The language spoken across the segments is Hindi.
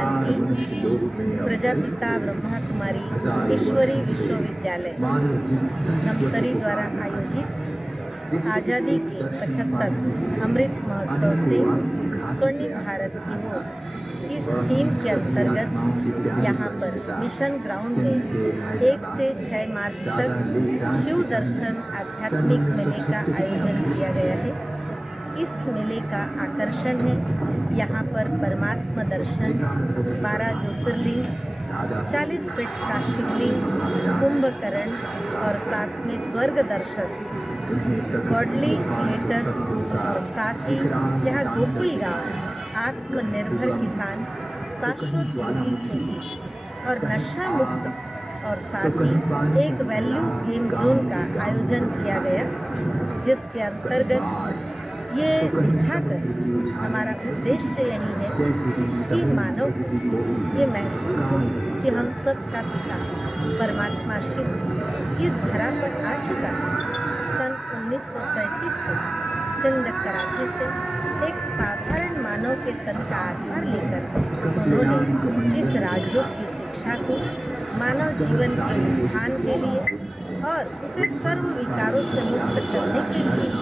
शांति प्रजापिता ब्रह्मा कुमारी ईश्वरी विश्वविद्यालय नमतरी द्वारा आयोजित आज़ादी के 75 अमृत महोत्सव से स्वर्णिम भारत की ओर इस थीम के अंतर्गत यहाँ पर मिशन ग्राउंड में 1 से 6 मार्च तक शिव दर्शन आध्यात्मिक मेले का आयोजन किया गया है। इस मेले का आकर्षण है यहाँ पर परमात्मा दर्शन, 12 ज्योतिर्लिंग, 40 फीट का शिवलिंग, कुंभकर्ण और साथ में स्वर्ग दर्शन, गॉडली थिएटर और साथ ही यहाँ गोकुल गांव, आत्मनिर्भर किसान, शाश्वत योगी खेती और नशा मुक्त और साथ ही एक वैल्यू गेम जोन का आयोजन किया गया, जिसके अंतर्गत ये दिखाकर हमारा उद्देश्य यही है कि मानव को ये महसूस हो कि हम सबका पिता परमात्मा शिव इस धरा पर आ चुका है। सन 1937 से सिंध कराची से एक साधारण मानव के तन का आधार लेकर उन्होंने इस राजयोग की शिक्षा को मानव जीवन के उत्थान के लिए और उसे सर्व विकारों से मुक्त करने के लिए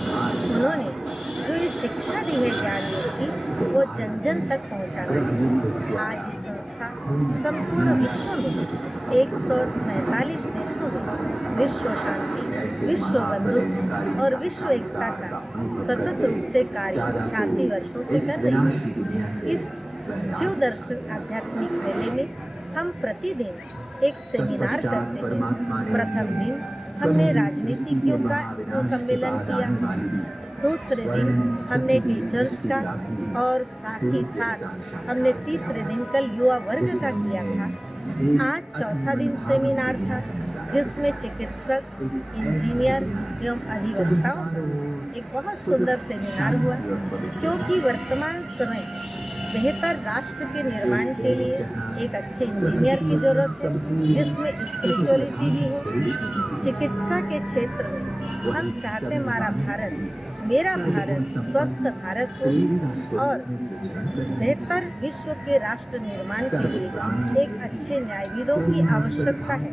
उन्होंने जो ये शिक्षा दी है ज्ञान योग की, वो जन जन तक पहुंचाना है। आज ये संस्था संपूर्ण विश्व में 147 देशों में विश्व शांति, विश्व बंधुत्व और विश्व एकता का सतत रूप से कार्य 86 वर्षों से कर रही है। इस शिव दर्शन आध्यात्मिक मेले में हम प्रतिदिन एक सेमिनार करते हैं। प्रथम दिन हमने राजनीतिज्ञों का सम्मेलन किया, दूसरे दिन हमने टीचर्स का और साथ ही साथ हमने तीसरे दिन कल युवा वर्ग का किया था। आज चौथा दिन सेमिनार था जिसमें चिकित्सक, इंजीनियर एवं अधिवक्ताओं का एक बहुत सुंदर सेमिनार हुआ, क्योंकि वर्तमान समय बेहतर राष्ट्र के निर्माण के लिए एक अच्छे इंजीनियर की जरूरत है, जिसमें स्पिरिचुअलिटी भी हो। चिकित्सा के क्षेत्र में हम चाहते हैं हमारा भारत, मेरा भारत स्वस्थ भारत हो और बेहतर विश्व के राष्ट्र निर्माण के लिए एक अच्छे न्यायविदों की आवश्यकता है।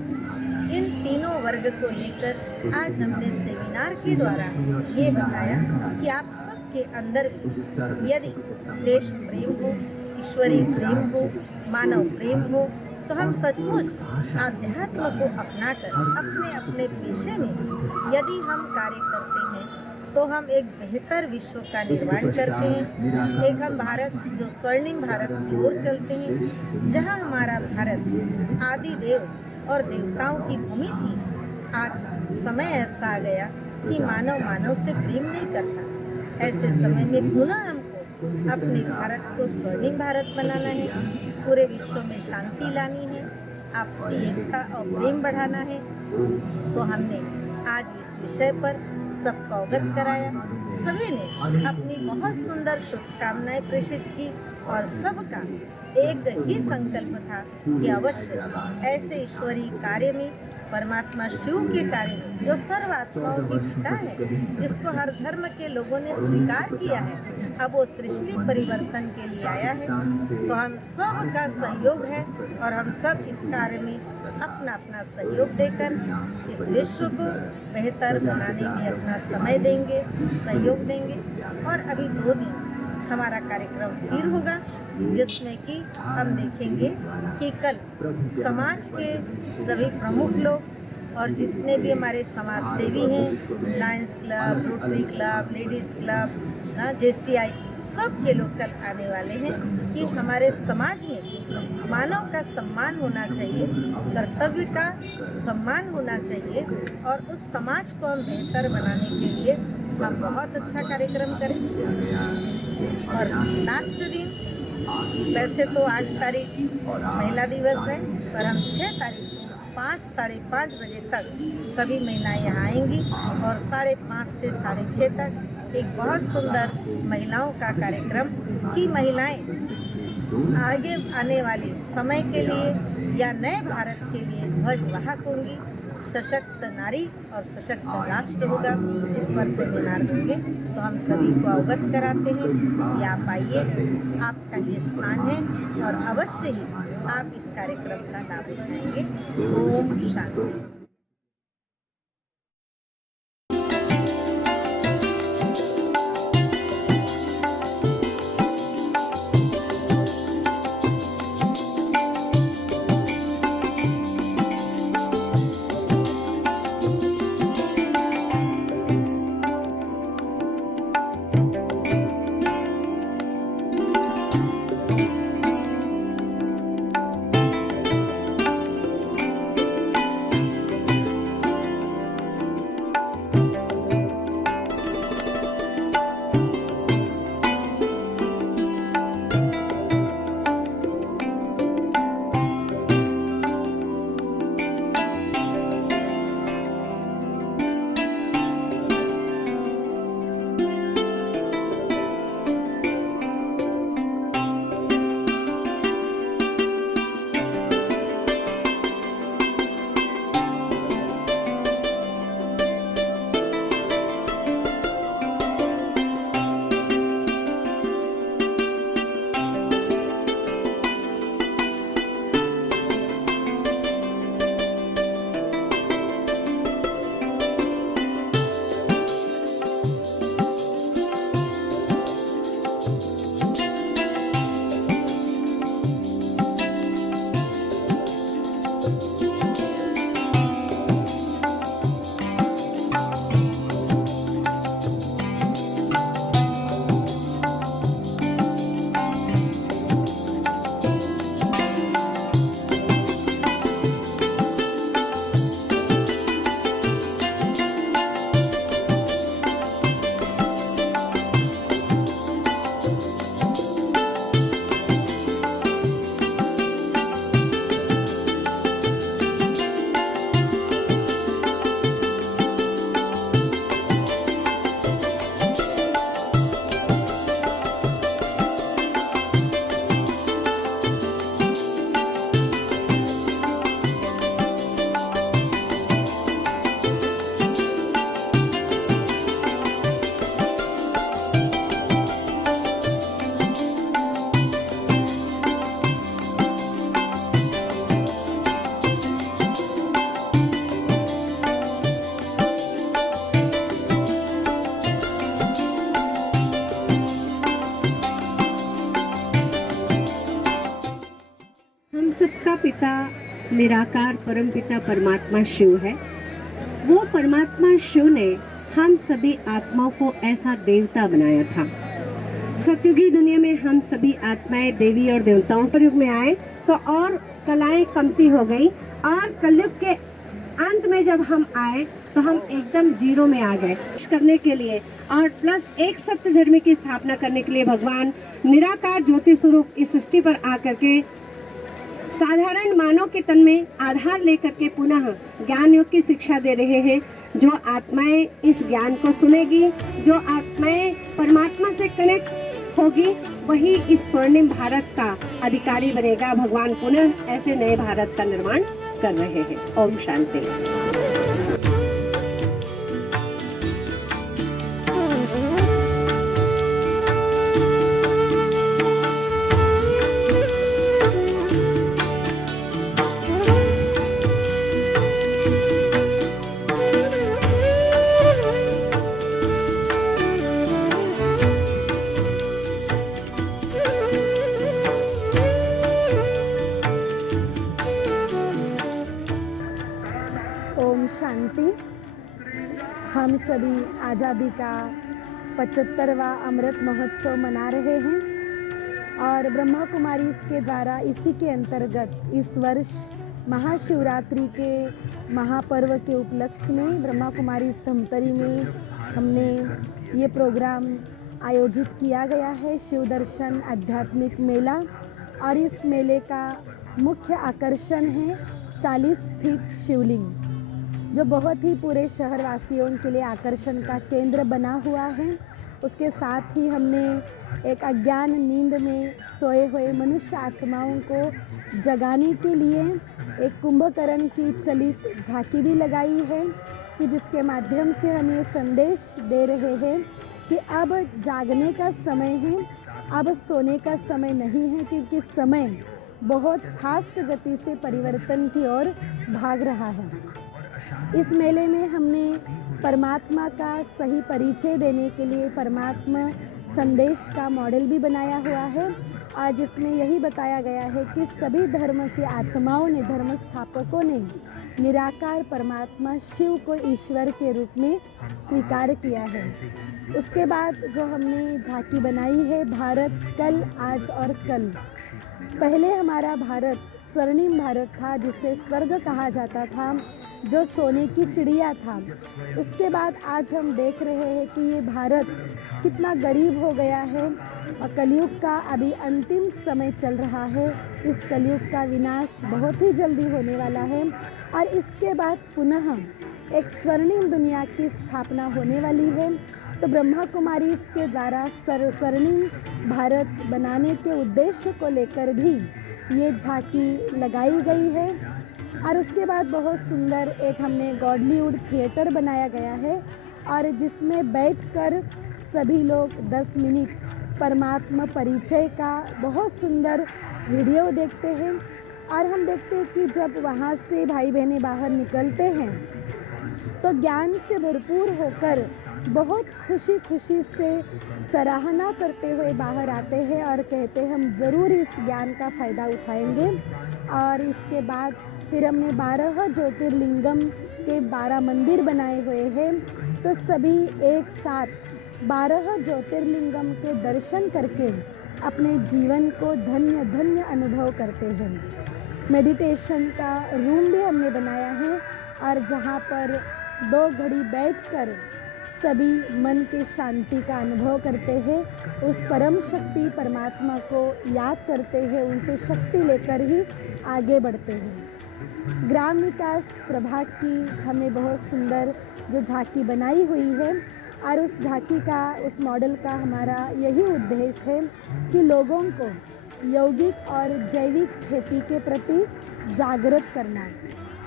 इन तीनों वर्ग को लेकर आज हमने सेमिनार के द्वारा ये बताया कि आप सबके अंदर यदि देश प्रेम हो, ईश्वरीय प्रेम हो, मानव प्रेम हो, तो हम सचमुच आध्यात्म को अपनाकर अपने अपने पेशे में यदि हम कार्य करते हैं तो हम एक बेहतर विश्व का निर्माण करते हैं। एक हम भारत जो स्वर्णिम भारत की ओर चलते हैं, जहां हमारा भारत आदि देव और देवताओं की भूमि थी। आज समय ऐसा आ गया कि मानव मानव से प्रेम नहीं करता। ऐसे समय में पुनः हमको अपने भारत को स्वर्णिम भारत बनाना है, पूरे विश्व में शांति लानी है, आपसी एकता और प्रेम बढ़ाना है। तो हमने आज इस विषय पर सबको अवगत कराया। सभी ने अपनी बहुत सुंदर शुभकामनाएं प्रेषित की और सबका एक ही संकल्प था कि अवश्य ऐसे ईश्वरीय कार्य में, परमात्मा शिव के कार्य में, जो सर्व आत्माओं के पिता है, जिसको हर धर्म के लोगों ने स्वीकार किया है, अब वो सृष्टि परिवर्तन के लिए आया है। तो हम सब का सहयोग है और हम सब इस कार्य में अपना अपना सहयोग देकर इस विश्व को बेहतर बनाने में अपना समय देंगे, सहयोग देंगे। और अभी 2 दिन हमारा कार्यक्रम फिर होगा, जिसमें कि हम देखेंगे कि कल समाज के सभी प्रमुख लोग और जितने भी हमारे समाज सेवी हैं, Lions club, rotary club, ladies club, JCI, सब के लोग कल आने वाले हैं कि हमारे समाज में मानव का सम्मान होना चाहिए, कर्तव्य का सम्मान होना चाहिए और उस समाज को हम बेहतर बनाने के लिए हम बहुत अच्छा कार्यक्रम करें। और लास्ट दिन वैसे तो 8 तारीख महिला दिवस है, पर हम 6 तारीख को 5 साढ़े 5 बजे तक सभी महिलाएं यहाँ आएंगी और 5:30 से 6:30 तक एक बहुत सुंदर महिलाओं का कार्यक्रम कि महिलाएं आगे आने वाले समय के लिए या नए भारत के लिए ध्वजवाहक होंगी, सशक्त नारी और सशक्त राष्ट्र होगा। इस पर सेमिनार होंगे, तो हम सभी को अवगत कराते हैं कि आप आइए, आपका ये स्थान है और अवश्य ही आप इस कार्यक्रम का लाभ उठाएंगे। ओम शांति। सबका पिता निराकार परमपिता परमात्मा शिव है। वो परमात्मा शिव ने हम सभी आत्माओं को ऐसा देवता बनाया था। सतयुगी दुनिया में हम सभी आत्माएं देवी और देवताओं के रूप में आए तो और कलाएं कमती हो गई, और कलयुग के अंत में जब हम आए तो हम एकदम जीरो में आ गए। करने के लिए और प्लस एक सत्य धर्म की स्थापना करने के लिए भगवान निराकार ज्योति स्वरूप इस सृष्टि पर आकर के साधारण मानव के तन में आधार लेकर के पुनः ज्ञान योग की शिक्षा दे रहे हैं। जो आत्माएं इस ज्ञान को सुनेगी, जो आत्माएं परमात्मा से कनेक्ट होगी, वही इस स्वर्णिम भारत का अधिकारी बनेगा। भगवान पुनः ऐसे नए भारत का निर्माण कर रहे हैं। ओम शांति। शांति। हम सभी आज़ादी का 75वां अमृत महोत्सव मना रहे हैं और ब्रह्मा कुमारी के द्वारा इसी के अंतर्गत इस वर्ष महाशिवरात्रि के महापर्व के उपलक्ष्य में ब्रह्मा कुमारी धमतरी में हमने ये प्रोग्राम आयोजित किया गया है, शिव दर्शन आध्यात्मिक मेला। और इस मेले का मुख्य आकर्षण है 40 फीट शिवलिंग, जो बहुत ही पूरे शहरवासियों के लिए आकर्षण का केंद्र बना हुआ है। उसके साथ ही हमने एक अज्ञान नींद में सोए हुए मनुष्य आत्माओं को जगाने के लिए एक कुंभकर्ण की चलित झांकी भी लगाई है कि जिसके माध्यम से हम ये संदेश दे रहे हैं कि अब जागने का समय है, अब सोने का समय नहीं है, क्योंकि समय बहुत फास्ट गति से परिवर्तन की ओर भाग रहा है। इस मेले में हमने परमात्मा का सही परिचय देने के लिए परमात्मा संदेश का मॉडल भी बनाया हुआ है, और जिसमें यही बताया गया है कि सभी धर्म के आत्माओं ने, धर्म स्थापकों ने निराकार परमात्मा शिव को ईश्वर के रूप में स्वीकार किया है। उसके बाद जो हमने झांकी बनाई है, भारत कल, आज और कल। पहले हमारा भारत स्वर्णिम भारत था, जिसे स्वर्ग कहा जाता था, जो सोने की चिड़िया था। उसके बाद आज हम देख रहे हैं कि ये भारत कितना गरीब हो गया है, और कलयुग का अभी अंतिम समय चल रहा है। इस कलयुग का विनाश बहुत ही जल्दी होने वाला है, और इसके बाद पुनः एक स्वर्णिम दुनिया की स्थापना होने वाली है। तो ब्रह्मा कुमारी इसके द्वारा स्वर्णिम भारत बनाने के उद्देश्य को लेकर भी ये झांकी लगाई गई है। और उसके बाद बहुत सुंदर एक हमने गॉडलीवुड थिएटर बनाया गया है, और जिसमें बैठकर सभी लोग 10 मिनट परमात्मा परिचय का बहुत सुंदर वीडियो देखते हैं। और हम देखते हैं कि जब वहाँ से भाई बहनें बाहर निकलते हैं तो ज्ञान से भरपूर होकर बहुत खुशी खुशी से सराहना करते हुए बाहर आते हैं और कहते हैं हम ज़रूर इस ज्ञान का फ़ायदा उठाएंगे। और इसके बाद फिर हमने 12 ज्योतिर्लिंगम के 12 मंदिर बनाए हुए हैं, तो सभी एक साथ 12 ज्योतिर्लिंगम के दर्शन करके अपने जीवन को धन्य धन्य अनुभव करते हैं। मेडिटेशन का रूम भी हमने बनाया है, और जहाँ पर 2 घड़ी बैठकर सभी मन के शांति का अनुभव करते हैं, उस परम शक्ति परमात्मा को याद करते हैं, उनसे शक्ति लेकर ही आगे बढ़ते हैं। ग्राम विकास प्रभाग की हमें बहुत सुंदर जो झांकी बनाई हुई है, और उस झांकी का, उस मॉडल का हमारा यही उद्देश्य है कि लोगों को यौगिक और जैविक खेती के प्रति जागृत करना।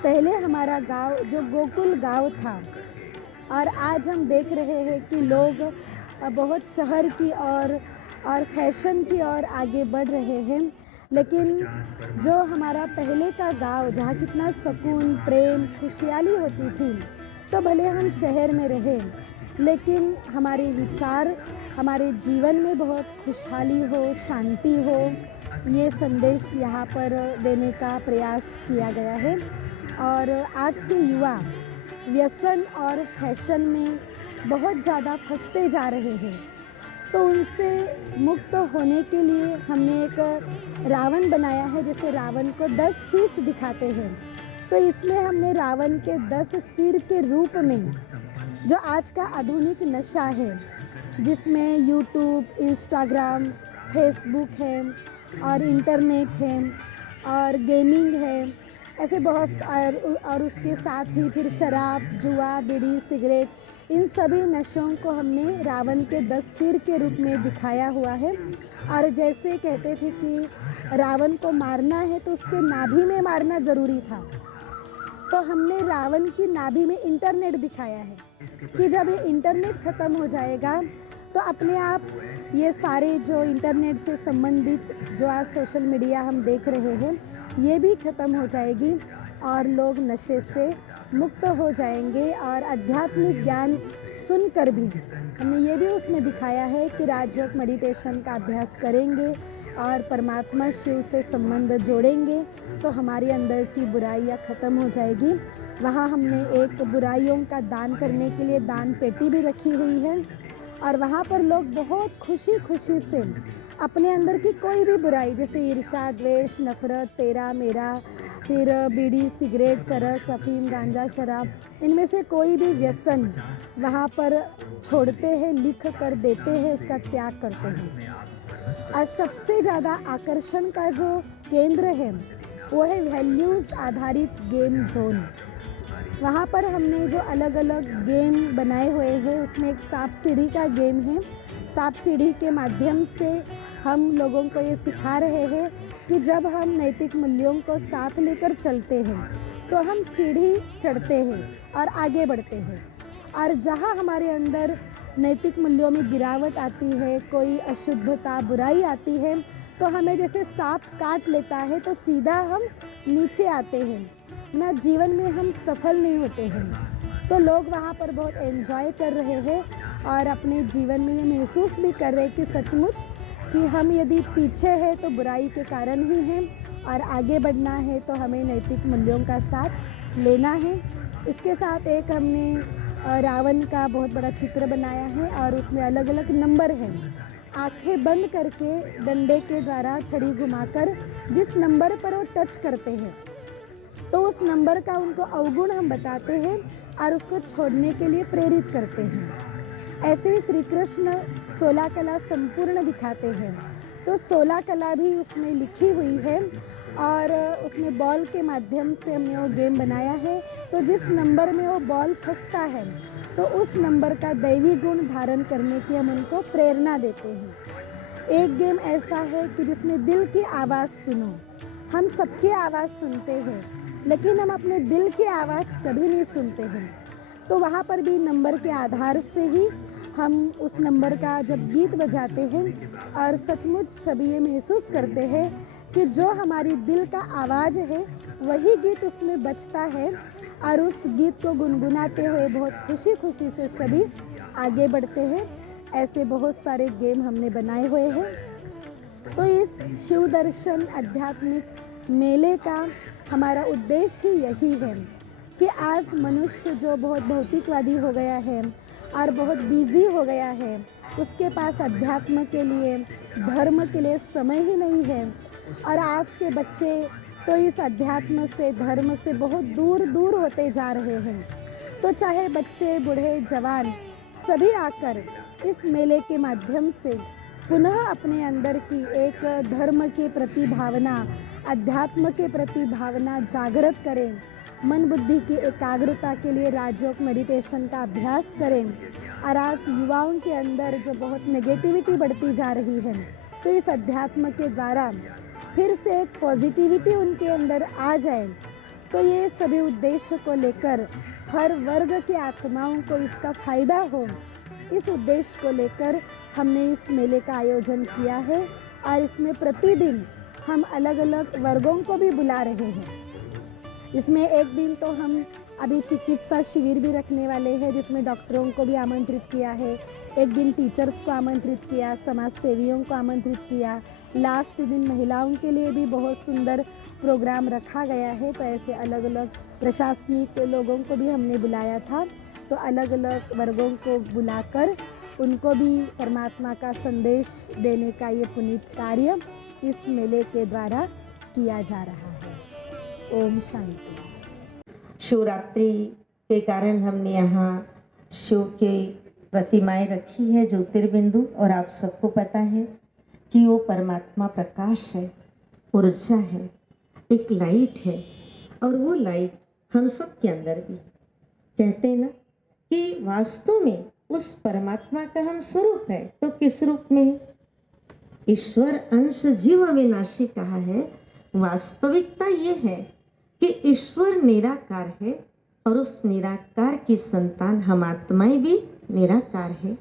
पहले हमारा गांव जो गोकुल गांव था, और आज हम देख रहे हैं कि लोग बहुत शहर की और फैशन की ओर आगे बढ़ रहे हैं, लेकिन जो हमारा पहले का गांव, जहाँ कितना सुकून, प्रेम, खुशहाली होती थी, तो भले हम शहर में रहें, लेकिन हमारे विचार, हमारे जीवन में बहुत खुशहाली हो, शांति हो, ये संदेश यहाँ पर देने का प्रयास किया गया है। और आज के युवा व्यसन और फैशन में बहुत ज़्यादा फंसते जा रहे हैं, तो उनसे मुक्त होने के लिए हमने एक रावण बनाया है, जिसे रावण को 10 शीश दिखाते हैं। तो इसमें हमने रावण के 10 सिर के रूप में, जो आज का आधुनिक नशा है, जिसमें यूट्यूब, इंस्टाग्राम, फेसबुक है, और इंटरनेट है, और गेमिंग है, ऐसे बहुत, और उसके साथ ही फिर शराब, जुआ, बीड़ी, सिगरेट, इन सभी नशों को हमने रावण के 10 सिर के रूप में दिखाया हुआ है। और जैसे कहते थे कि रावण को मारना है तो उसके नाभि में मारना ज़रूरी था, तो हमने रावण की नाभि में इंटरनेट दिखाया है कि जब ये इंटरनेट ख़त्म हो जाएगा तो अपने आप ये सारे जो इंटरनेट से संबंधित जो आज सोशल मीडिया हम देख रहे हैं, ये भी ख़त्म हो जाएगी और लोग नशे से मुक्त हो जाएंगे। और आध्यात्मिक ज्ञान सुनकर भी हमने ये भी उसमें दिखाया है कि राजयोग मेडिटेशन का अभ्यास करेंगे और परमात्मा शिव से संबंध जोड़ेंगे तो हमारे अंदर की बुराइयां ख़त्म हो जाएगी। वहाँ हमने एक बुराइयों का दान करने के लिए दान पेटी भी रखी हुई है, और वहाँ पर लोग बहुत खुशी खुशी से अपने अंदर की कोई भी बुराई, जैसे ईर्ष्या, द्वेष, नफरत, तेरा मेरा, फिर बीड़ी, सिगरेट, चरस, अफीम, गांजा, शराब, इनमें से कोई भी व्यसन वहाँ पर छोड़ते हैं, लिख कर देते हैं, उसका त्याग करते हैं। और सबसे ज़्यादा आकर्षण का जो केंद्र है वो है वैल्यूज़ आधारित गेम जोन। वहाँ पर हमने जो अलग अलग गेम बनाए हुए हैं, उसमें एक सांप सीढ़ी का गेम है सांप सीढ़ी के माध्यम से हम लोगों को ये सिखा रहे हैं कि जब हम नैतिक मूल्यों को साथ लेकर चलते हैं तो हम सीढ़ी चढ़ते हैं और आगे बढ़ते हैं। और जहाँ हमारे अंदर नैतिक मूल्यों में गिरावट आती है, कोई अशुद्धता, बुराई आती है, तो हमें जैसे सांप काट लेता है तो सीधा हम नीचे आते हैं ना, जीवन में हम सफल नहीं होते हैं। तो लोग वहाँ पर बहुत एंजॉय कर रहे हैं और अपने जीवन में ये महसूस भी कर रहे हैं कि सचमुच कि हम यदि पीछे हैं तो बुराई के कारण ही हैं और आगे बढ़ना है तो हमें नैतिक मूल्यों का साथ लेना है। इसके साथ एक हमने रावण का बहुत बड़ा चित्र बनाया है और उसमें अलग अलग नंबर हैं। आंखें बंद करके डंडे के द्वारा छड़ी घुमाकर जिस नंबर पर वो टच करते हैं तो उस नंबर का उनको अवगुण हम बताते हैं और उसको छोड़ने के लिए प्रेरित करते हैं। ऐसे ही श्री कृष्ण 16 कला संपूर्ण दिखाते हैं। तो 16 कला भी उसमें लिखी हुई है और उसमें बॉल के माध्यम से हमने वो गेम बनाया है। तो जिस नंबर में वो बॉल फंसता है तो उस नंबर का दैवी गुण धारण करने की हम उनको प्रेरणा देते हैं। एक गेम ऐसा है कि जिसमें दिल की आवाज़ सुनो। हम सबकी आवाज़ सुनते हैं लेकिन हम अपने दिल की आवाज़ कभी नहीं सुनते हैं। तो वहाँ पर भी नंबर के आधार से ही हम उस नंबर का जब गीत बजाते हैं और सचमुच सभी ये महसूस करते हैं कि जो हमारी दिल का आवाज़ है वही गीत उसमें बजता है और उस गीत को गुनगुनाते हुए बहुत खुशी खुशी से सभी आगे बढ़ते हैं। ऐसे बहुत सारे गेम हमने बनाए हुए हैं। तो इस शिव दर्शन आध्यात्मिक मेले का हमारा उद्देश्य ही यही है कि आज मनुष्य जो बहुत भौतिकवादी हो गया है और बहुत बिजी हो गया है, उसके पास अध्यात्म के लिए, धर्म के लिए समय ही नहीं है। और आज के बच्चे तो इस अध्यात्म से, धर्म से बहुत दूर दूर होते जा रहे हैं। तो चाहे बच्चे, बूढ़े, जवान सभी आकर इस मेले के माध्यम से पुनः अपने अंदर की एक धर्म के प्रति भावना, अध्यात्म के प्रति भावना जागृत करें, मन बुद्धि की एकाग्रता के लिए राजयोग मेडिटेशन का अभ्यास करें। और आज युवाओं के अंदर जो बहुत नेगेटिविटी बढ़ती जा रही है, तो इस अध्यात्म के द्वारा फिर से एक पॉजिटिविटी उनके अंदर आ जाए। तो ये सभी उद्देश्य को लेकर हर वर्ग की आत्माओं को इसका फायदा हो, इस उद्देश्य को लेकर हमने इस मेले का आयोजन किया है। और इसमें प्रतिदिन हम अलग अलग वर्गों को भी बुला रहे हैं। इसमें एक दिन तो हम अभी चिकित्सा शिविर भी रखने वाले हैं जिसमें डॉक्टरों को भी आमंत्रित किया है। एक दिन टीचर्स को आमंत्रित किया, समाज सेवियों को आमंत्रित किया। लास्ट दिन महिलाओं के लिए भी बहुत सुंदर प्रोग्राम रखा गया है। तो ऐसे अलग अलग प्रशासनिक लोगों को भी हमने बुलाया था। तो अलग अलग वर्गों को बुलाकर उनको भी परमात्मा का संदेश देने का ये पुनीत कार्य इस मेले के द्वारा किया जा रहा है। ओम शांति। शिवरात्रि के कारण हमने यहाँ शिव की प्रतिमाएं रखी है, ज्योतिर्बिंदु। और आप सबको पता है कि वो परमात्मा प्रकाश है, ऊर्जा है, एक लाइट है। और वो लाइट हम सब के अंदर भी, कहते हैं ना कि वास्तव में उस परमात्मा का हम स्वरूप है। तो किस रूप में? ईश्वर अंश जीव अविनाशी कहा है। वास्तविकता ये है कि ईश्वर निराकार है और उस निराकार की संतान हम आत्माएं भी निराकार है।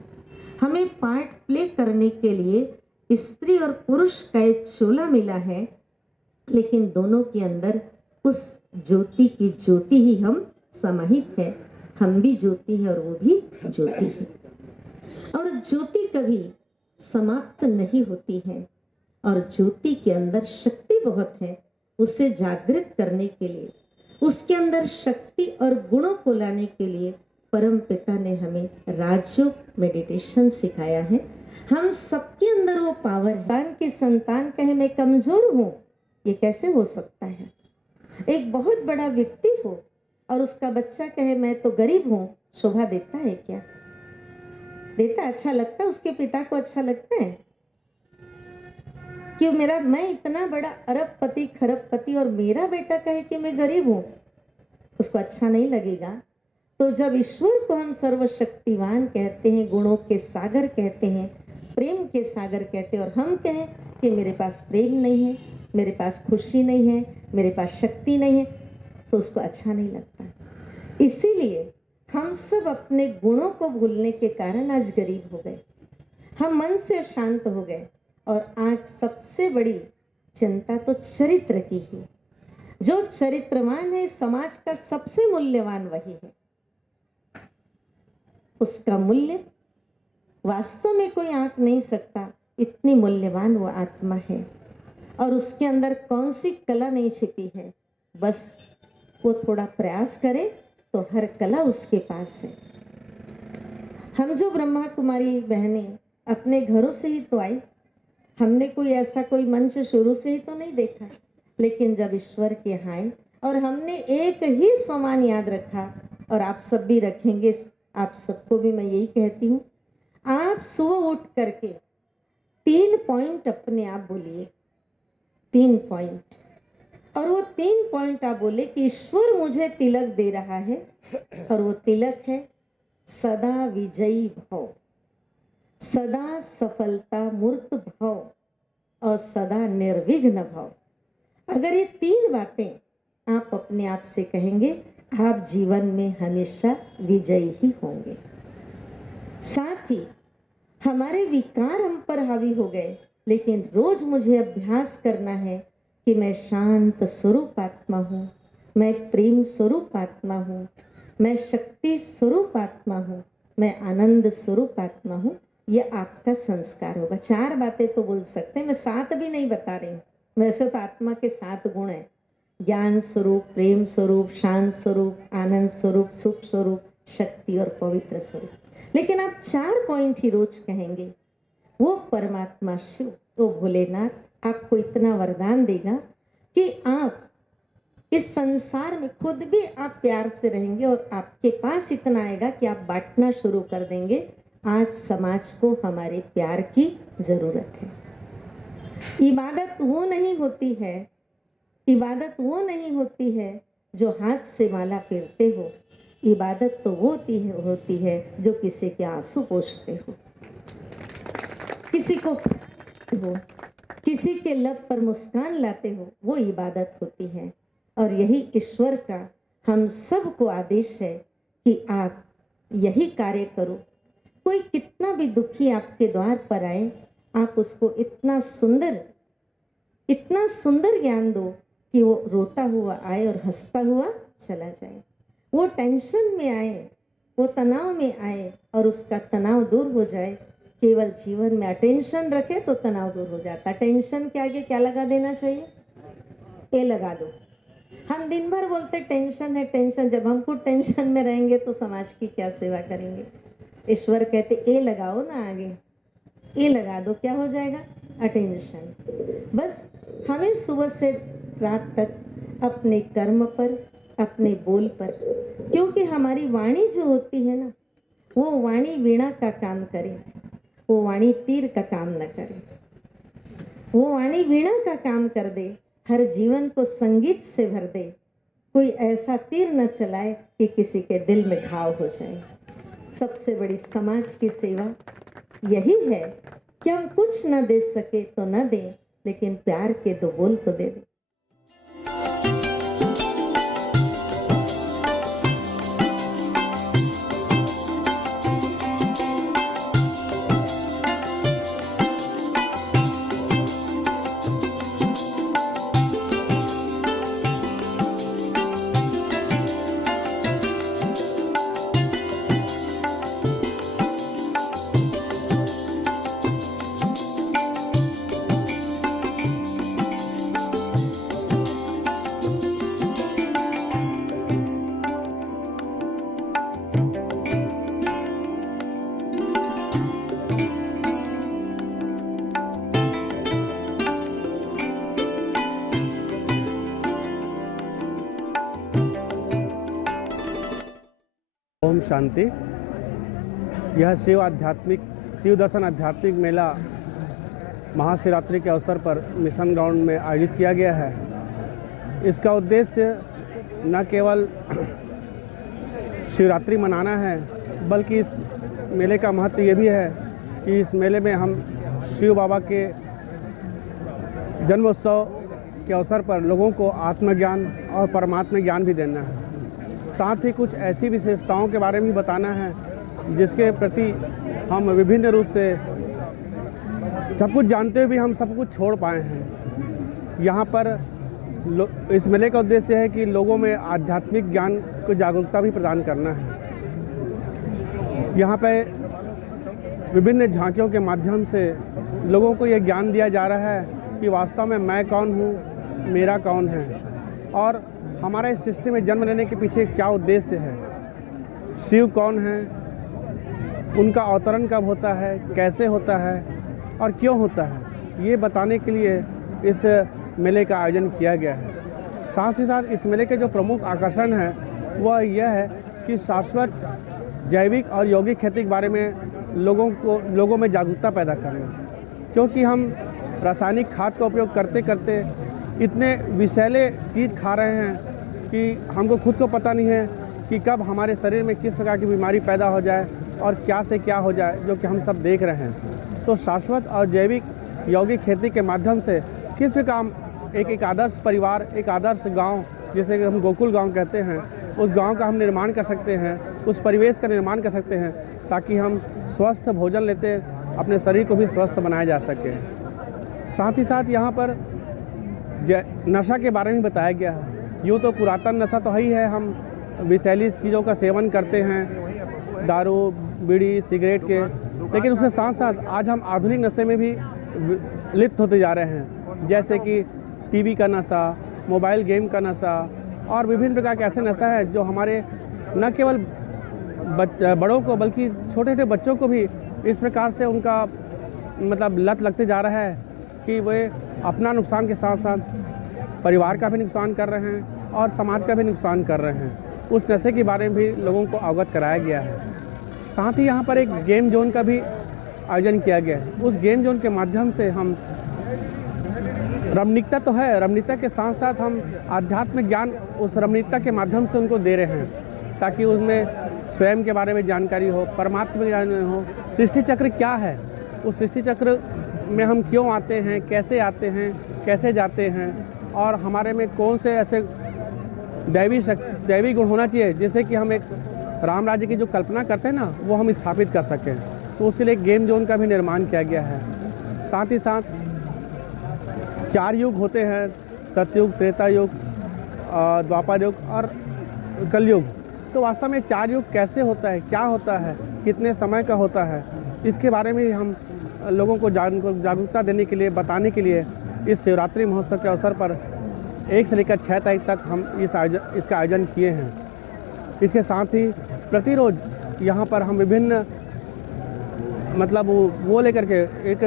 हमें पार्ट प्ले करने के लिए स्त्री और पुरुष का एक चोला मिला है, लेकिन दोनों के अंदर उस ज्योति की ज्योति ही हम समाहित है। हम भी ज्योति है और वो भी ज्योति है। और ज्योति कभी समाप्त नहीं होती है और ज्योति के अंदर शक्ति बहुत है। उसे जागृत करने के लिए, उसके अंदर शक्ति और गुणों को लाने के लिए परम पिता ने हमें राजयोग मेडिटेशन सिखाया है। हम सबके अंदर वो पावर है। भगवान की संतान कहे मैं कमजोर हूँ, ये कैसे हो सकता है? एक बहुत बड़ा व्यक्ति हो और उसका बच्चा कहे मैं तो गरीब हूँ, शोभा देता है क्या? देता? अच्छा लगता है? उसके पिता को अच्छा लगता है कि मैं इतना बड़ा अरबपति खरबपति और मेरा बेटा कहे कि मैं गरीब हूं? उसको अच्छा नहीं लगेगा। तो जब ईश्वर को हम सर्वशक्तिवान कहते हैं, गुणों के सागर कहते हैं, प्रेम के सागर कहते हैं, और हम कहें कि मेरे पास प्रेम नहीं है, मेरे पास खुशी नहीं है, मेरे पास शक्ति नहीं है, तो उसको अच्छा नहीं लगता। इसीलिए हम सब अपने गुणों को भूलने के कारण आज गरीब हो गए, हम मन से शांत हो गए, और आज सबसे बड़ी चिंता तो चरित्र की ही। जो चरित्रवान है समाज का सबसे मूल्यवान वही है। उसका मूल्य वास्तव में कोई आंक नहीं सकता, इतनी मूल्यवान वो आत्मा है। और उसके अंदर कौन सी कला नहीं छिपी है, बस वो थोड़ा प्रयास करे तो हर कला उसके पास है। हम जो ब्रह्मा कुमारी बहनें अपने घरों से ही तो आई, हमने कोई ऐसा कोई मंच शुरू से ही तो नहीं देखा, लेकिन जब ईश्वर के यहाँ आए और हमने एक ही सम्मान याद रखा, और आप सब भी रखेंगे, आप सबको भी मैं यही कहती हूँ, आप सुबह उठ करके 3 पॉइंट अपने आप बोलिए, 3 पॉइंट, और वो 3 पॉइंट आप बोले कि ईश्वर मुझे तिलक दे रहा है, और वो तिलक है सदा विजयी भव, सदा सफलता मूर्त भव, और सदा निर्विघ्न भव। अगर ये 3 बातें आप अपने आप से कहेंगे, आप जीवन में हमेशा विजयी ही होंगे। साथ ही हमारे विकार हम पर हावी हो गए, लेकिन रोज मुझे अभ्यास करना है कि मैं शांत स्वरूप आत्मा हूँ, मैं प्रेम स्वरूप आत्मा हूँ, मैं शक्ति स्वरूप आत्मा हूँ, मैं आनंद स्वरूप आत्मा हूँ। ये आपका संस्कार होगा। 4 बातें तो बोल सकते हैं, मैं 7 भी नहीं बता रही हूँ। वैसे तो आत्मा के 7 गुण हैं, ज्ञान स्वरूप, प्रेम स्वरूप, शांत स्वरूप, आनंद स्वरूप, सुख स्वरूप, शक्ति और पवित्र स्वरूप, लेकिन आप 4 पॉइंट ही रोज कहेंगे। वो परमात्मा शिव, वो भोलेनाथ आपको इतना वरदान देगा कि आप इस संसार में खुद भी आप प्यार से रहेंगे, और आपके पास इतना आएगा कि आप बांटना शुरू कर देंगे। आज समाज को हमारे प्यार की जरूरत है। इबादत वो नहीं होती है, इबादत वो नहीं होती है जो हाथ से माला फेरते हो, इबादत तो वो होती है जो किसी के आंसू पोंछते हो, किसी को हो, किसी के लब पर मुस्कान लाते हो, वो इबादत होती है। और यही ईश्वर का हम सबको आदेश है कि आप यही कार्य करो। कोई कितना भी दुखी आपके द्वार पर आए, आप उसको इतना सुंदर ज्ञान दो कि वो रोता हुआ आए और हंसता हुआ चला जाए। वो टेंशन में आए, वो तनाव में आए और उसका तनाव दूर हो जाए। केवल जीवन में अटेंशन रखे तो तनाव दूर हो जाता। टेंशन के आगे क्या लगा देना चाहिए? ए लगा दो। हम दिन भर बोलते टेंशन है टेंशन, जब हम खुद टेंशन में रहेंगे तो समाज की क्या सेवा करेंगे? ईश्वर कहते ए लगाओ ना, आगे ए लगा दो, क्या हो जाएगा? अटेंशन। बस हमें सुबह से रात तक अपने कर्म पर, अपने बोल पर, क्योंकि हमारी वाणी जो होती है ना, वो वाणी वीणा का काम करे, वो वाणी तीर का काम न करे। वो वाणी वीणा का काम कर दे, हर जीवन को संगीत से भर दे। कोई ऐसा तीर न चलाए कि किसी के दिल में घाव हो जाए। सबसे बड़ी समाज की सेवा यही है कि हम कुछ न दे सके तो न दें, लेकिन प्यार के 2 बोल तो दे दें। ओम शांति। यह शिव दर्शन आध्यात्मिक मेला महाशिवरात्रि के अवसर पर मिशन ग्राउंड में आयोजित किया गया है। इसका उद्देश्य न केवल शिवरात्रि मनाना है, बल्कि इस मेले का महत्व ये भी है कि इस मेले में हम शिव बाबा के जन्मोत्सव के अवसर पर लोगों को आत्मज्ञान और परमात्मा ज्ञान भी देना है। साथ ही कुछ ऐसी विशेषताओं के बारे में भी बताना है जिसके प्रति हम विभिन्न रूप से सब कुछ जानते हुए भी हम सब कुछ छोड़ पाए हैं। यहाँ पर इस मेले का उद्देश्य है कि लोगों में आध्यात्मिक ज्ञान को जागरूकता भी प्रदान करना है। यहाँ पे विभिन्न झांकियों के माध्यम से लोगों को यह ज्ञान दिया जा रहा है कि वास्तव में मैं कौन हूँ, मेरा कौन है और हमारा इस सृष्टि में जन्म लेने के पीछे क्या उद्देश्य है, शिव कौन है, उनका अवतरण कब होता है, कैसे होता है और क्यों होता है, ये बताने के लिए इस मेले का आयोजन किया गया है। साथ ही साथ इस मेले के जो प्रमुख आकर्षण है वह यह है कि शाश्वत जैविक और यौगिक खेती के बारे में लोगों में जागरूकता पैदा करना, क्योंकि हम रासायनिक खाद का उपयोग करते करते इतने विषैले चीज़ खा रहे हैं कि हमको खुद को पता नहीं है कि कब हमारे शरीर में किस प्रकार की बीमारी पैदा हो जाए और क्या से क्या हो जाए, जो कि हम सब देख रहे हैं। तो शाश्वत और जैविक यौगिक खेती के माध्यम से किस प्रकार एक आदर्श परिवार, एक आदर्श गांव, जिसे हम गोकुल गांव कहते हैं, उस गांव का हम निर्माण कर सकते हैं, उस परिवेश का निर्माण कर सकते हैं ताकि हम स्वस्थ भोजन लेते अपने शरीर को भी स्वस्थ बनाया जा सके। साथ ही साथ यहाँ पर नशा के बारे में बताया गया है। यूँ तो पुरातन नशा तो है ही है, हम विषैली चीज़ों का सेवन करते हैं, दारू, बीड़ी, सिगरेट के, लेकिन उसके साथ साथ आज हम आधुनिक नशे में भी लिप्त होते जा रहे हैं, जैसे कि टीवी का नशा, मोबाइल गेम का नशा और विभिन्न प्रकार के ऐसे नशा है जो हमारे न केवल बड़ों को बल्कि छोटे छोटे बच्चों को भी इस प्रकार से उनका मतलब लत लगते जा रहा है कि वे अपना नुकसान के साथ साथ परिवार का भी नुकसान कर रहे हैं और समाज का भी नुकसान कर रहे हैं। उस नशे के बारे में भी लोगों को अवगत कराया गया है। साथ ही यहाँ पर एक गेम जोन का भी आयोजन किया गया है। उस गेम जोन के माध्यम से हम रमणीकता तो है, रमणीकता के साथ साथ हम आध्यात्मिक ज्ञान उस रमणीकता के माध्यम से उनको दे रहे हैं ताकि उसमें स्वयं के बारे में जानकारी हो, परमात्मा के बारे में हो, सृष्टि चक्र क्या है, उस सृष्टि चक्र में हम क्यों आते हैं, कैसे आते हैं, कैसे जाते हैं और हमारे में कौन से ऐसे दैवी गुण होना चाहिए जिससे कि हम एक राम राज्य की जो कल्पना करते हैं ना, वो हम स्थापित कर सकें। तो उसके लिए गेम जोन का भी निर्माण किया गया है। साथ ही साथ 4 युग होते हैं, सतयुग, त्रेता युग, द्वापर युग और कलयुग। तो वास्तव में 4 युग कैसे होता है, क्या होता है, कितने समय का होता है, इसके बारे में हम लोगों को जागरूकता देने के लिए, बताने के लिए इस शिवरात्रि महोत्सव के अवसर पर 1 से लेकर 6 तारीख तक हम इसका आयोजन किए हैं। इसके साथ ही प्रतिरोज़ यहाँ पर हम विभिन्न मतलब वो लेकर के एक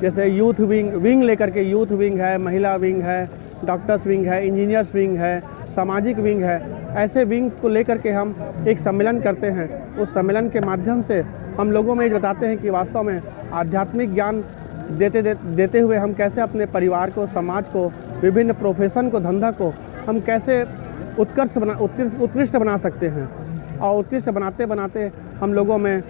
जैसे यूथ विंग लेकर के, यूथ विंग है, महिला विंग है, डॉक्टर्स विंग है, इंजीनियर्स विंग है, सामाजिक विंग है, ऐसे विंग को लेकर के हम एक सम्मेलन करते हैं। उस सम्मेलन के माध्यम से हम लोगों में ये बताते हैं कि वास्तव में आध्यात्मिक ज्ञान देते हुए हम कैसे अपने परिवार को, समाज को, विभिन्न प्रोफेशन को, धंधा को हम कैसे उत्कृष्ट बना सकते हैं और उत्कृष्ट बनाते बनाते हम लोगों में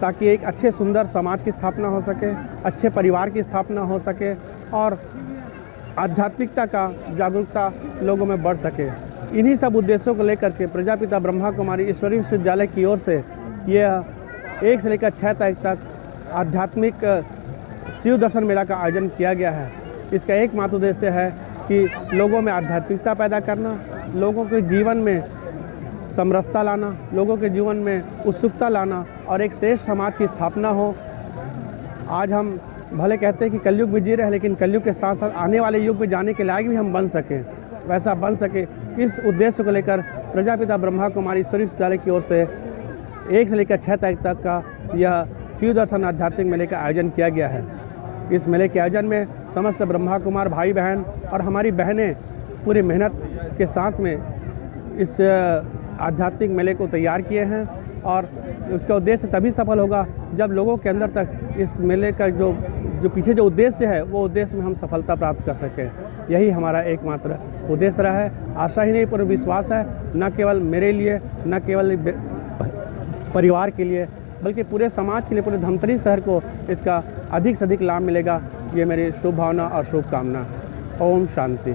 ताकि एक अच्छे सुंदर समाज की स्थापना हो सके, अच्छे परिवार की स्थापना हो सके और आध्यात्मिकता का जागरूकता लोगों में बढ़ सके। इन्हीं सब उद्देश्यों को लेकर के प्रजापिता ब्रह्मा कुमारी ईश्वरीय विश्वविद्यालय की ओर से यह 1 से लेकर 6 तारीख तक आध्यात्मिक शिव दर्शन मेला का आयोजन किया गया है। इसका एकमात्र उद्देश्य है कि लोगों में आध्यात्मिकता पैदा करना, लोगों के जीवन में समरसता लाना, लोगों के जीवन में उत्सुकता लाना और एक श्रेष्ठ समाज की स्थापना हो। आज हम भले कहते हैं कि कलयुग में जी रहे हैं, लेकिन कलयुग के साथ साथ आने वाले युग में जाने के लायक भी हम बन सकें, वैसा बन सके, इस उद्देश्य को लेकर प्रजापिता ब्रह्मा कुमारी ईश्वरीय विश्वविद्यालय की ओर से 1 से लेकर 6 तारीख तक का यह शिव दर्शन आध्यात्मिक मेले का आयोजन किया गया है। इस मेले के आयोजन में समस्त ब्रह्मा कुमार भाई बहन और हमारी बहनें पूरी मेहनत के साथ में इस आध्यात्मिक मेले को तैयार किए हैं और उसका उद्देश्य तभी सफल होगा जब लोगों के अंदर तक इस मेले का जो पीछे जो उद्देश्य है वो उद्देश्य में हम सफलता प्राप्त कर सकें। यही हमारा एकमात्र उद्देश्य रहा है। आशा ही नहीं पूर्ण विश्वास है, न केवल मेरे लिए, न केवल परिवार के लिए, बल्कि पूरे समाज के लिए, पूरे धमतरी शहर को इसका अधिक से अधिक लाभ मिलेगा। ये मेरी शुभ भावना और शुभकामना। ओम शांति।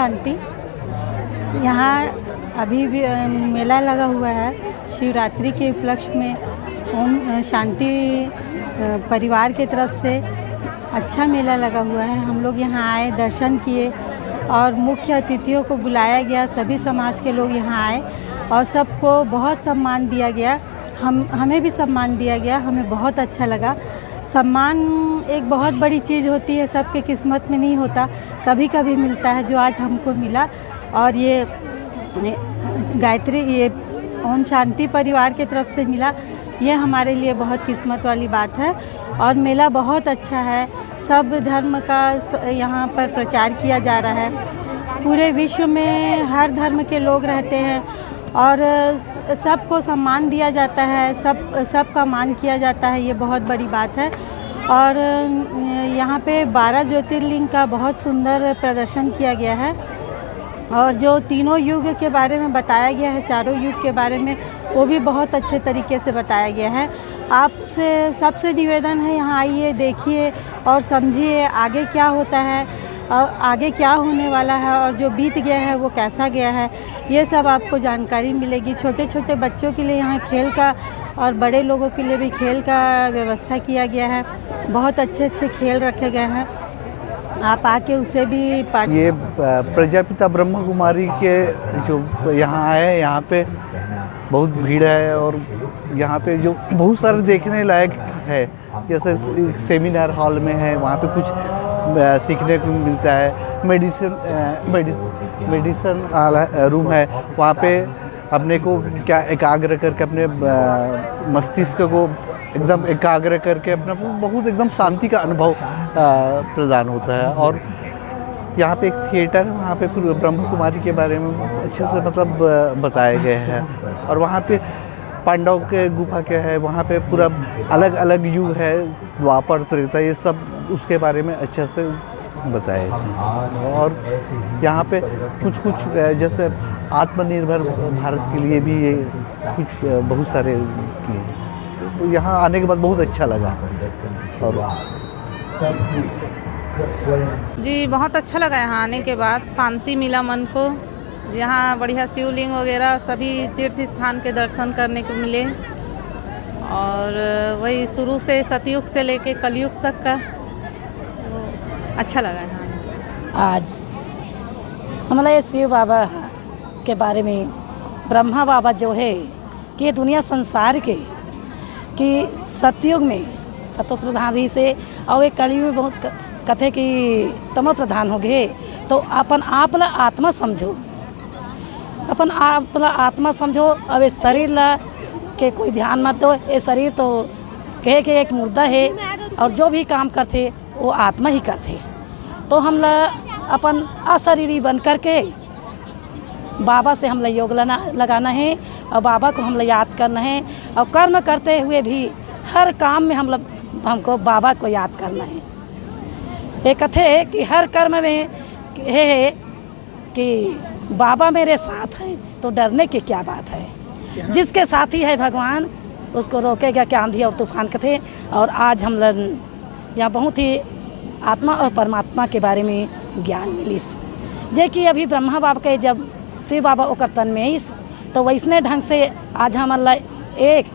शांति। यहाँ अभी भी मेला लगा हुआ है शिवरात्रि के उपलक्ष्य में। ओम शांति परिवार की तरफ से अच्छा मेला लगा हुआ है। हम लोग यहाँ आए, दर्शन किए और मुख्य अतिथियों को बुलाया गया। सभी समाज के लोग यहाँ आए और सबको बहुत सम्मान दिया गया। हमें भी सम्मान दिया गया, हमें बहुत अच्छा लगा। सम्मान एक बहुत बड़ी चीज़ होती है, सबके किस्मत में नहीं होता, कभी कभी मिलता है, जो आज हमको मिला। और ये गायत्री, ये ओम शांति परिवार की तरफ से मिला, ये हमारे लिए बहुत किस्मत वाली बात है। और मेला बहुत अच्छा है, सब धर्म का यहाँ पर प्रचार किया जा रहा है। पूरे विश्व में हर धर्म के लोग रहते हैं और सबको सम्मान दिया जाता है, सबका मान किया जाता है, ये बहुत बड़ी बात है। और यहाँ पे 12 ज्योतिर्लिंग का बहुत सुंदर प्रदर्शन किया गया है और जो तीनों युग के बारे में बताया गया है, चारों युग के बारे में, वो भी बहुत अच्छे तरीके से बताया गया है। आपसे सबसे निवेदन है, यहाँ आइए, देखिए और समझिए आगे क्या होता है और आगे क्या होने वाला है और जो बीत गया है वो कैसा गया है, ये सब आपको जानकारी मिलेगी। छोटे छोटे बच्चों के लिए यहाँ खेल का और बड़े लोगों के लिए भी खेल का व्यवस्था किया गया है। बहुत अच्छे अच्छे खेल रखे गए हैं, आप आके उसे भी ये प्रजापिता ब्रह्म कुमारी के जो यहाँ आए, यहाँ पे बहुत भीड़ है और यहाँ पे जो बहुत सारे देखने लायक है, जैसे सेमिनार हॉल में है, वहाँ पे कुछ सीखने को मिलता है। मेडिसिन रूम है, वहाँ पे अपने को क्या एकाग्र करके अपने मस्तिष्क को एकदम एकाग्र करके अपने बहुत एकदम शांति का अनुभव प्रदान होता है। और यहाँ पे एक थिएटर है, वहाँ पे ब्रह्म कुमारी के बारे में अच्छे से मतलब बताए गए हैं। और वहाँ पे पांडव के गुफा क्या है, वहाँ पे पूरा अलग अलग युग है, द्वापर त्रेता, ये सब उसके बारे में अच्छे से बताए हैं। और यहाँ पे कुछ जैसे आत्मनिर्भर भारत के लिए भी ये कुछ बहुत सारे किए, तो यहाँ आने के बाद बहुत अच्छा लगा। और जी बहुत अच्छा लगा यहाँ आने के बाद, शांति मिला मन को। यहाँ बढ़िया शिवलिंग वगैरह सभी तीर्थ स्थान के दर्शन करने को मिले और वही शुरू से सतयुग से लेके कलयुग तक का अच्छा लगा यहाँ। आज हमारा ये शिव बाबा के बारे में, ब्रह्मा बाबा जो है कि ये दुनिया संसार के कि सतयुग में सतो प्रधान रही से और एक कलयुग में बहुत कथे कि तमो प्रधान हो गए। तो अपन आप ला आत्मा समझो, अपन आप ला आत्मा समझो। अब ये शरीर ला के कोई ध्यान मत दो, ये शरीर तो कहे कि एक मुर्दा है और जो भी काम करते वो आत्मा ही करते। तो हम ला अपन अशरीरी बन करके बाबा से हम ला योग लगाना है और बाबा को हम ला याद करना है और कर्म करते हुए भी हर काम में हमको बाबा को याद करना है। ये कथे कि हर कर्म में है कि बाबा मेरे साथ हैं तो डरने की क्या बात है। जिसके साथी है भगवान उसको रोकेगा क्या आंधी और तूफान कथे। और आज हम लोग यहाँ बहुत ही आत्मा और परमात्मा के बारे में ज्ञान मिली। जे कि अभी ब्रह्मा बाबा के जब शिव बाबा ओकर तन में इस तो वैसने ढंग से आज हमारा एक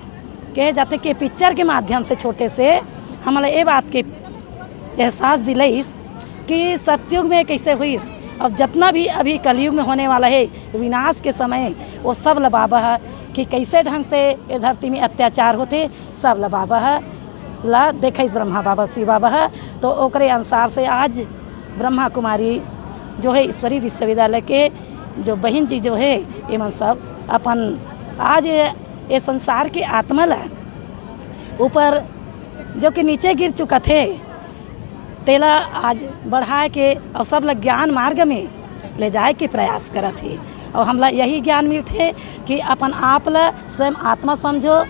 कहे जाते कि पिक्चर के माध्यम से छोटे से हमारा ये बात के एहसास दिलाइस कि सतयुग में कैसे हुई और जितना भी अभी कलयुग में होने वाला है विनाश के समय, वो सब लबाबा है कि कैसे ढंग से ये धरती में अत्याचार होते, सब लबाबा है ला देखे ब्रह्मा बाबा शिव बाबा है। तो ओकरे अनुसार से आज ब्रह्मा कुमारी जो है ईश्वरी विश्वविद्यालय के जो बहन जी जो है ये मन सब अपन आज ये संसार के आत्मा ला ऊपर जो कि नीचे गिर चुका थे तेला आज बढ़ाए के और सब लोग ज्ञान मार्ग में ले जाए के प्रयास करा थे। और हम लोग यही ज्ञान मिलते कि अपन आप ला स्वयं आत्मा समझो,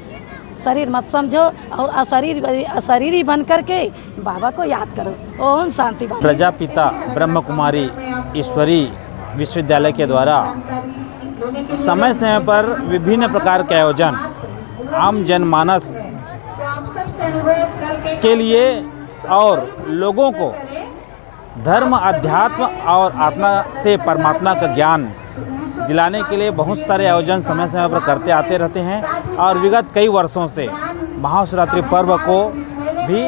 शरीर मत समझो और अशरीरी बन करके बाबा को याद करो। ओम शांति। प्रजापिता ब्रह्म कुमारी ईश्वरी विश्वविद्यालय के द्वारा समय समय पर विभिन्न प्रकार के आयोजन आम जनमानस के लिए और लोगों को धर्म, अध्यात्म और आत्मा से परमात्मा का ज्ञान दिलाने के लिए बहुत सारे आयोजन समय समय पर करते आते रहते हैं और विगत कई वर्षों से महाशिवरात्रि पर्व को भी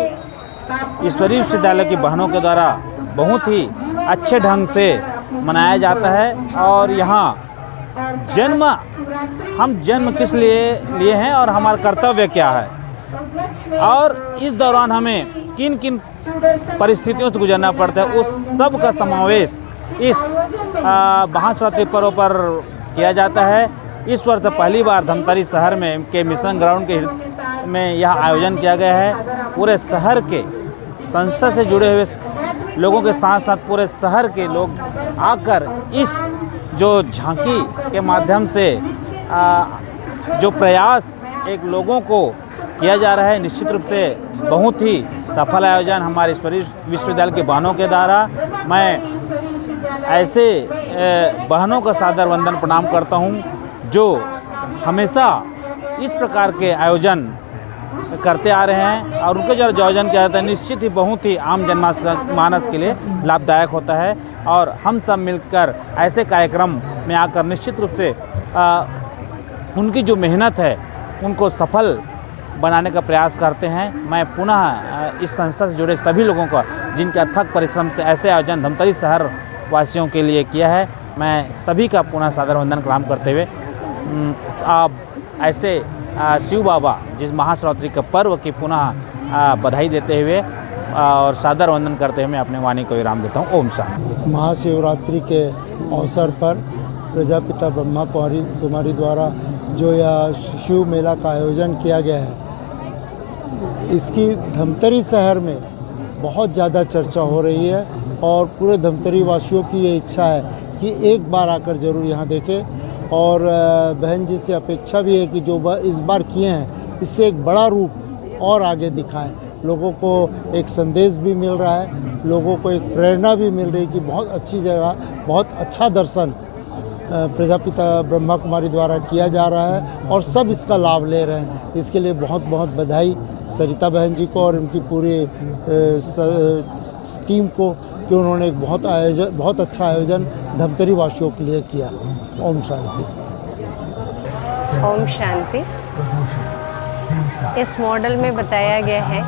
ईश्वरीय विश्वविद्यालय की बहनों के द्वारा बहुत ही अच्छे ढंग से मनाया जाता है। और यहाँ हम जन्म किस लिए हैं और हमारा कर्तव्य क्या है और इस दौरान हमें किन किन परिस्थितियों से गुजरना पड़ता है, उस सब का समावेश इस महाशिवरात्रि पर्व पर किया जाता है। इस वर्ष पहली बार धमतरी शहर में के मिशन ग्राउंड के में यह आयोजन किया गया है। पूरे शहर के संस्था से जुड़े हुए लोगों के साथ साथ पूरे शहर के लोग आकर इस जो झांकी के माध्यम से जो प्रयास एक लोगों को किया जा रहा है, निश्चित रूप से बहुत ही सफल आयोजन हमारे ईश्वरीय विश्वविद्यालय के बहनों के द्वारा। मैं ऐसे बहनों का सादर वंदन प्रणाम करता हूं जो हमेशा इस प्रकार के आयोजन करते आ रहे हैं और उनके जो आयोजन किया जाता है निश्चित ही बहुत ही आम जनमानस के लिए लाभदायक होता है। और हम सब मिलकर ऐसे कार्यक्रम में आकर निश्चित रूप से उनकी जो मेहनत है उनको सफल बनाने का प्रयास करते हैं। मैं पुनः इस संस्था से जुड़े सभी लोगों का जिनके अथक परिश्रम से ऐसे आयोजन धमतरी शहर वासियों के लिए किया है, मैं सभी का पुनः सादर वंदन प्रणाम करते हुए आप ऐसे शिव बाबा जिस महाशिवरात्रि के पर्व की पुनः बधाई देते हुए और सादर वंदन करते हुए मैं अपने वाणी को विराम देता हूँ। ओम शांति। महाशिवरात्रि के अवसर पर प्रजापिता ब्रह्मा कुमारी द्वारा जो यह शिव मेला का आयोजन किया गया है, इसकी धमतरी शहर में बहुत ज़्यादा चर्चा हो रही है और पूरे धमतरी वासियों की ये इच्छा है कि एक बार आकर ज़रूर यहाँ देखें। और बहन जी से अपेक्षा भी है कि जो इस बार किए हैं इससे एक बड़ा रूप और आगे दिखाएं। लोगों को एक संदेश भी मिल रहा है, लोगों को एक प्रेरणा भी मिल रही है कि बहुत अच्छी जगह, बहुत अच्छा दर्शन प्रजापिता ब्रह्मा कुमारी द्वारा किया जा रहा है और सब इसका लाभ ले रहे हैं। इसके लिए बहुत बहुत बधाई सरिता बहन जी को और उनकी पूरी टीम को कि उन्होंने एक बहुत अच्छा आयोजन धमतरी वासियों के लिए किया। ओम शांति। ओम शांति। इस मॉडल में बताया गया है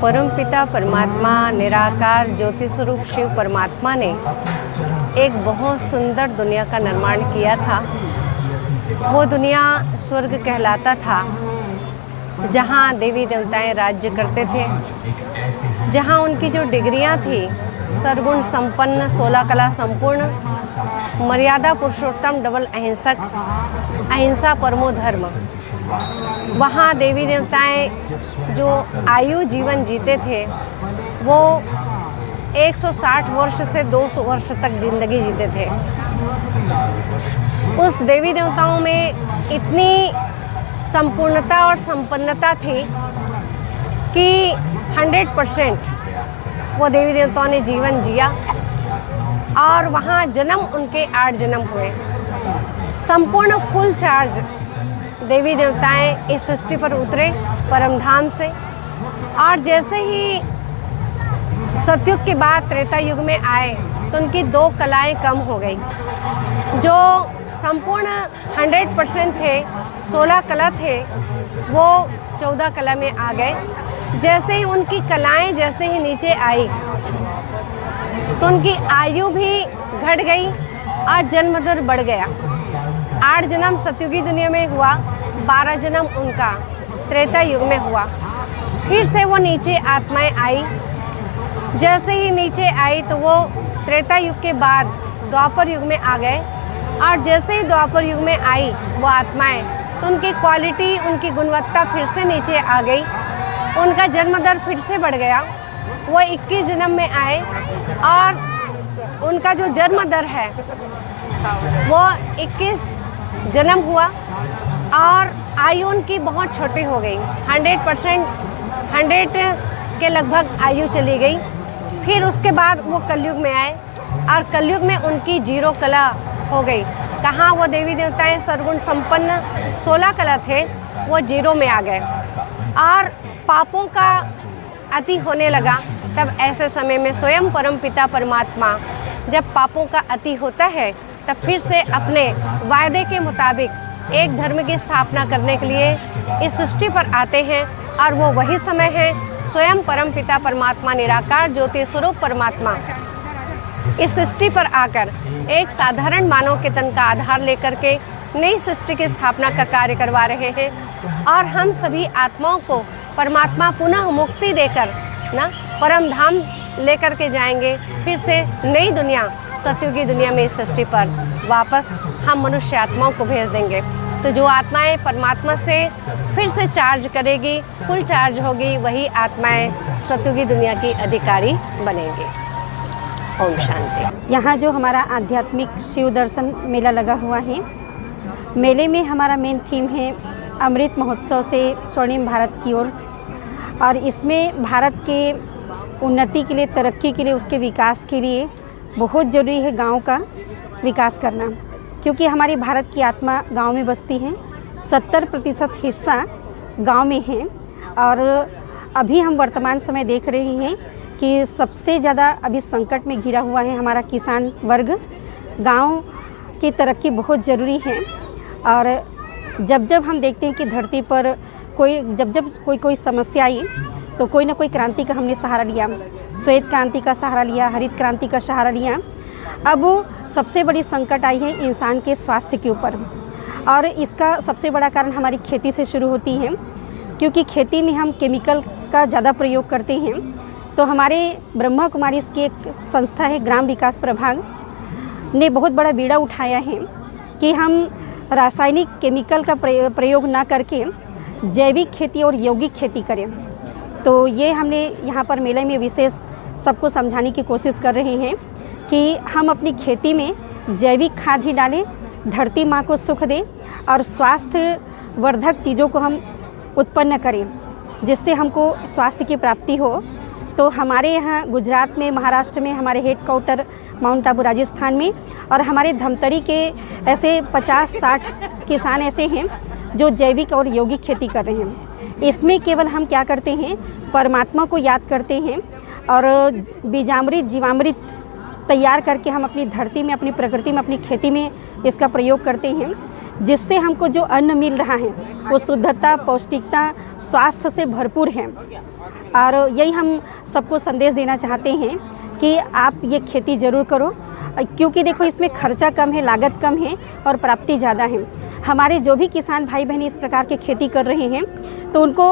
परमपिता परमात्मा निराकार ज्योति स्वरूप शिव परमात्मा ने एक बहुत सुंदर दुनिया का निर्माण किया था। वो दुनिया स्वर्ग कहलाता था, जहाँ देवी देवताएं राज्य करते थे, जहाँ उनकी जो डिग्रियाँ थी सर्वगुण संपन्न, 16 कला संपूर्ण, मर्यादा पुरुषोत्तम, डबल अहिंसक, अहिंसा परमो धर्म। वहाँ देवी देवताएं जो आयु जीवन जीते थे वो 160 वर्ष से 200 वर्ष तक जिंदगी जीते थे। उस देवी देवताओं में इतनी संपूर्णता और संपन्नता थी कि 100% वो देवी देवताओं ने जीवन जिया और वहाँ जन्म उनके 8 जन्म हुए। संपूर्ण फुल चार्ज देवी देवताएं इस सृष्टि पर उतरे परमधाम से। और जैसे ही सतयुग के बाद त्रेता युग में आए तो उनकी 2 कलाएं कम हो गई। जो संपूर्ण 100% थे, 16 कला थे, वो 14 कला में आ गए। जैसे ही उनकी कलाएं जैसे ही नीचे आई तो उनकी आयु भी घट गई और जन्म दर बढ़ गया। 8 जन्म सतयुगी दुनिया में हुआ, 12 जन्म उनका त्रेता युग में हुआ। फिर से वो नीचे आत्माएं आई। जैसे ही नीचे आई तो वो त्रेता युग के बाद द्वापर युग में आ गए और जैसे ही द्वापर युग में आई वो आत्माएं तो उनकी क्वालिटी, उनकी गुणवत्ता फिर से नीचे आ गई। उनका जन्म दर फिर से बढ़ गया। वो 21 जन्म में आए और उनका जो जन्म दर है वो 21 जन्म हुआ और आयु उनकी बहुत छोटी हो गई। 100 के लगभग आयु चली गई। फिर उसके बाद वो कलयुग में आए और कलयुग में उनकी 0 कला हो गई। कहाँ वो देवी देवताएं सर्वगुण संपन्न 16 कला थे, वो 0 में आ गए और पापों का अति होने लगा। तब ऐसे समय में स्वयं परमपिता परमात्मा जब पापों का अति होता है तब फिर से अपने वायदे के मुताबिक एक धर्म की स्थापना करने के लिए इस सृष्टि पर आते हैं। और वो वही समय है स्वयं परमपिता परमात्मा निराकार ज्योति स्वरूप परमात्मा इस सृष्टि पर आकर एक साधारण मानव के तन का आधार लेकर के नई सृष्टि की स्थापना का कार्य करवा रहे हैं। और हम सभी आत्माओं को परमात्मा पुनः मुक्ति देकर ना परम धाम लेकर के जाएंगे। फिर से नई दुनिया सतयुगी दुनिया में इस सृष्टि पर वापस हम मनुष्य आत्माओं को भेज देंगे। तो जो आत्माएं परमात्मा से फिर से चार्ज करेगी, फुल चार्ज होगी, वही आत्माएं सतयुगी दुनिया की अधिकारी बनेंगी। ओम शांति। यहाँ जो हमारा आध्यात्मिक शिव दर्शन मेला लगा हुआ है, मेले में हमारा मेन थीम है अमृत महोत्सव से स्वर्णिम भारत की ओर। और इसमें भारत के उन्नति के लिए, तरक्की के लिए, उसके विकास के लिए बहुत ज़रूरी है गांव का विकास करना, क्योंकि हमारी भारत की आत्मा गांव में बसती है। 70% हिस्सा गांव में है। और अभी हम वर्तमान समय देख रहे हैं कि सबसे ज़्यादा अभी संकट में घिरा हुआ है हमारा किसान वर्ग। गांव की तरक्की बहुत ज़रूरी है। और जब जब हम देखते हैं कि धरती पर कोई समस्या आई तो कोई ना कोई क्रांति का हमने सहारा लिया। श्वेत क्रांति का सहारा लिया, हरित क्रांति का सहारा लिया। अब सबसे बड़ी संकट आई है इंसान के स्वास्थ्य के ऊपर। और इसका सबसे बड़ा कारण हमारी खेती से शुरू होती है, क्योंकि खेती में हम केमिकल का ज़्यादा प्रयोग करते हैं। तो हमारे ब्रह्मा कुमारी की एक संस्था है ग्राम विकास प्रभाग ने बहुत बड़ा बीड़ा उठाया है कि हम रासायनिक केमिकल का प्रयोग ना करके जैविक खेती और यौगिक खेती करें। तो ये हमने यहाँ पर मेले में विशेष सबको समझाने की कोशिश कर रहे हैं कि हम अपनी खेती में जैविक खाद ही डालें, धरती माँ को सुख दें और स्वास्थ्य वर्धक चीज़ों को हम उत्पन्न करें, जिससे हमको स्वास्थ्य की प्राप्ति हो। तो हमारे यहाँ गुजरात में, महाराष्ट्र में हमारे हेडक्वार्टर माउंट आबू राजस्थान में, और हमारे धमतरी के ऐसे 50-60 किसान ऐसे हैं जो जैविक और यौगिक खेती कर रहे हैं। इसमें केवल हम क्या करते हैं, परमात्मा को याद करते हैं और बीजामृत जीवामृत तैयार करके हम अपनी धरती में, अपनी प्रकृति में, अपनी खेती में इसका प्रयोग करते हैं, जिससे हमको जो अन्न मिल रहा है वो शुद्धता, पौष्टिकता, स्वास्थ्य से भरपूर है। और यही हम सबको संदेश देना चाहते हैं कि आप ये खेती ज़रूर करो, क्योंकि देखो इसमें खर्चा कम है, लागत कम है और प्राप्ति ज़्यादा है। हमारे जो भी किसान भाई बहन इस प्रकार की खेती कर रहे हैं तो उनको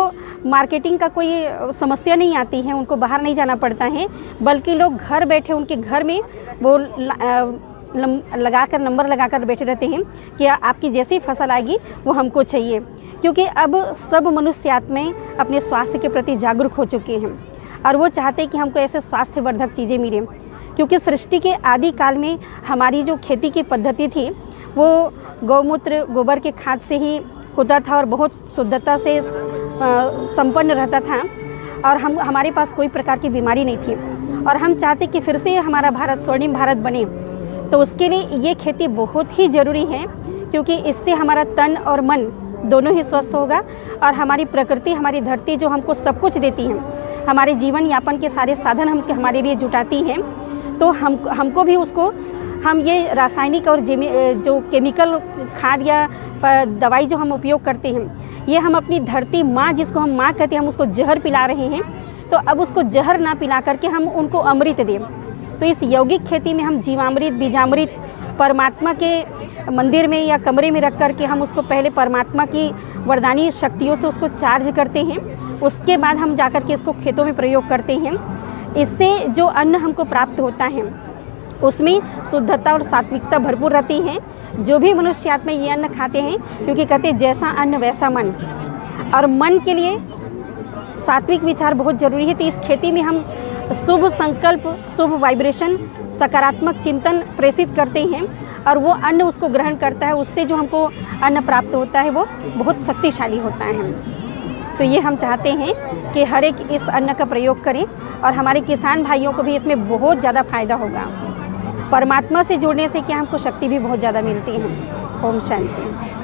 मार्केटिंग का कोई समस्या नहीं आती है, उनको बाहर नहीं जाना पड़ता है, बल्कि लोग घर बैठे उनके घर में वो नंबर लगाकर बैठे रहते हैं कि आपकी जैसी फसल आएगी वो हमको चाहिए। क्योंकि अब सब मनुष्य आत्माएं अपने स्वास्थ्य के प्रति जागरूक हो चुके हैं और वो चाहते हैं कि हमको ऐसे स्वास्थ्यवर्धक चीज़ें मिलें। क्योंकि सृष्टि के आदि काल में हमारी जो खेती की पद्धति थी वो गौमूत्र, गोबर के खाद से ही होता था और बहुत शुद्धता से संपन्न रहता था और हमारे पास कोई प्रकार की बीमारी नहीं थी। और हम चाहते कि फिर से हमारा भारत स्वर्णिम भारत बने, तो उसके लिए ये खेती बहुत ही ज़रूरी है, क्योंकि इससे हमारा तन और मन दोनों ही स्वस्थ होगा और हमारी प्रकृति, हमारी धरती जो हमको सब कुछ देती है, हमारे जीवन यापन के सारे साधन हमारे लिए जुटाती हैं, तो हमको भी उसको हम ये रासायनिक और जो केमिकल खाद या दवाई जो हम उपयोग करते हैं, ये हम अपनी धरती माँ, जिसको हम माँ कहते हैं, हम उसको जहर पिला रहे हैं। तो अब उसको जहर ना पिला करके हम उनको अमृत दें। तो इस यौगिक खेती में हम जीवामृत, बीजामृत परमात्मा के मंदिर में या कमरे में रख करके हम उसको पहले परमात्मा की वरदानी शक्तियों से उसको चार्ज करते हैं, उसके बाद हम जाकर के इसको खेतों में प्रयोग करते हैं। इससे जो अन्न हमको प्राप्त होता है उसमें शुद्धता और सात्विकता भरपूर रहती है। जो भी मनुष्य आत्मा ये अन्न खाते हैं, क्योंकि कहते हैं जैसा अन्न वैसा मन, और मन के लिए सात्विक विचार बहुत ज़रूरी है। तो इस खेती में हम शुभ संकल्प, शुभ वाइब्रेशन, सकारात्मक चिंतन प्रेषित करते हैं और वो अन्न उसको ग्रहण करता है, उससे जो हमको अन्न प्राप्त होता है वो बहुत शक्तिशाली होता है। तो ये हम चाहते हैं कि हर एक इस अन्न का प्रयोग करें और हमारे किसान भाइयों को भी इसमें बहुत ज़्यादा फायदा होगा। परमात्मा से जुड़ने से क्या हमको शक्ति भी बहुत ज़्यादा मिलती है। ओम शांति।